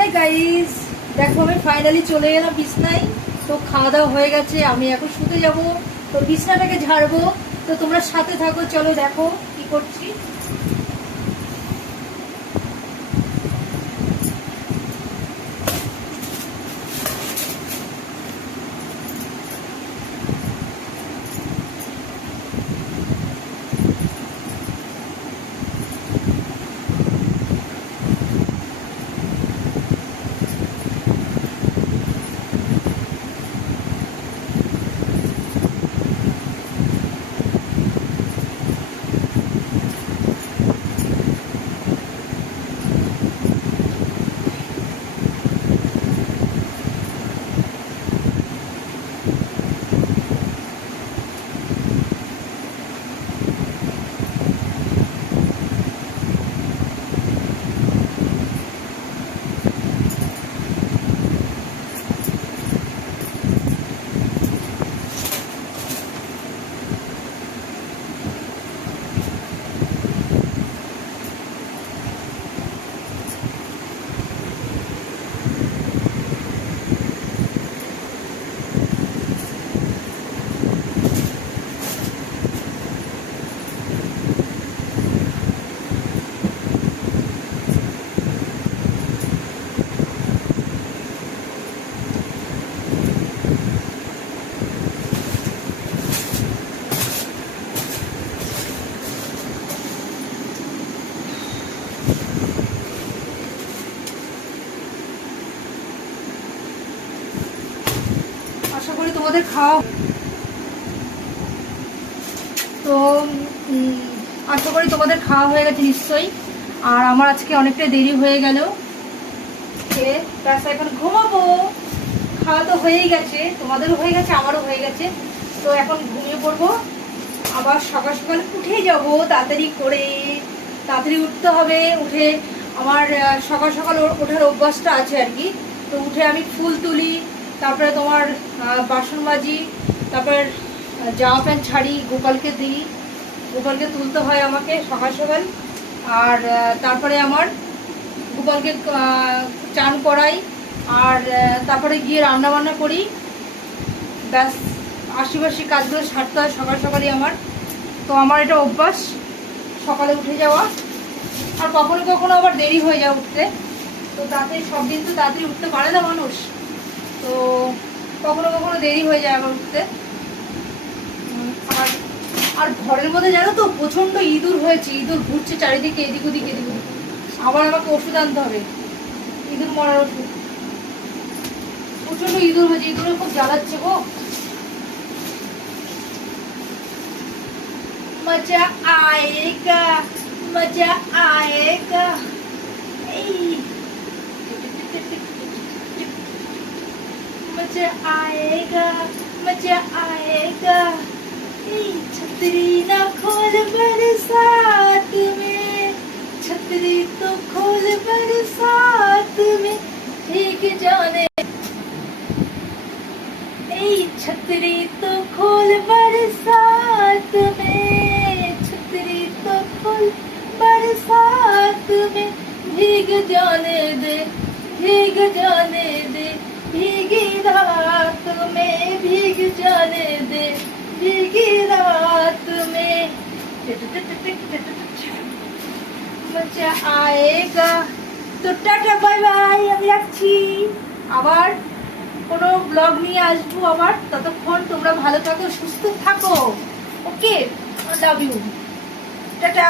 Hi guys, দেখো আমি finally চলে এলাম বিছনায়। তো খাওয়া দাওয়া হয়ে গেছে, আমি এখন শুতে যাব। তো বিছনাটাকে ঝাড়বো, তো তোমরা সাথে থাকো, চলো দেখো কি করছি। আশা করি তোমাদের খাওয়া তো আশা করি তোমাদের খাওয়া হয়ে গেছে নিশ্চয়ই। আর আমার আজকে অনেকটা দেরি হয়ে গেল, এখন ঘুমাবো। খাওয়া তো হয়েই গেছে, তোমাদেরও হয়ে গেছে, আমারও হয়ে গেছে। তো এখন ঘুমিয়ে পড়বো। আবার সকাল সকাল উঠেই যাব, তাড়াতাড়ি করে তাড়াতাড়ি উঠতে হবে। উঠে আমার সকাল সকাল ওঠার অভ্যাসটা আছে আর কি। তো উঠে আমি ফুল তুলি, তারপরে তোমার বাসন মাজি, তারপর জামা প্যান্ট ছাড়ি, গোপালকে দিই। গোপালকে তুলতে হয় আমাকে সকাল সকাল। আর তারপরে আমার গোপালকে চান করাই, আর তারপরে গিয়ে রান্না বান্না করি। ব্যাস, আশিবাসী কাজগুলো সারতে হয় সকাল সকালই আমার। তো আমার এটা অভ্যাস সকালে উঠে যাওয়া। আর কখনো কখনো আবার দেরি হয়ে যায় উঠতে। তো তাড়াতাড়ি সব দিন তো তাড়াতাড়ি উঠতে পারে না মানুষ, তো কখনো কখনো দেরি হয়ে যায় আমার উঠতে। আর ঘরের মধ্যে জানো তো প্রচন্ড ইঁদুর হয়েছে, ইঁদুর ঘুরছে চারিদিকে, এদিক ওদিক এদিক ওদিক। আবার আমাকে ওষুধ আনতে হবে, ইঁদুর মরার ওষুধ। প্রচন্ড ইঁদুর হয়েছে, ইঁদুরে খুব জ্বালাচ্ছে গো। मजा आएगा, मजा आएगा। मजा आएगा, मजा आएगा। छतरी ना खोल बरसात में, छतरी तो खोल बरसात में, भीग जाने। छतरी तो खोल बरसात में, छतरी तो खोल बरसात में, भीग जाने दे, भीग जाने दे, भीगी रात में, भीग जाने दे, भीगी रात में। मजा आएगा। तो टाटा बाय बाय, আমি রাখছি। আবার কোনো ব্লগ নিয়ে আসবো আবার। ততক্ষণ তোমরা ভালো থাকো, সুস্থ থাকো। ওকে, লাভ ইউ, টাটা।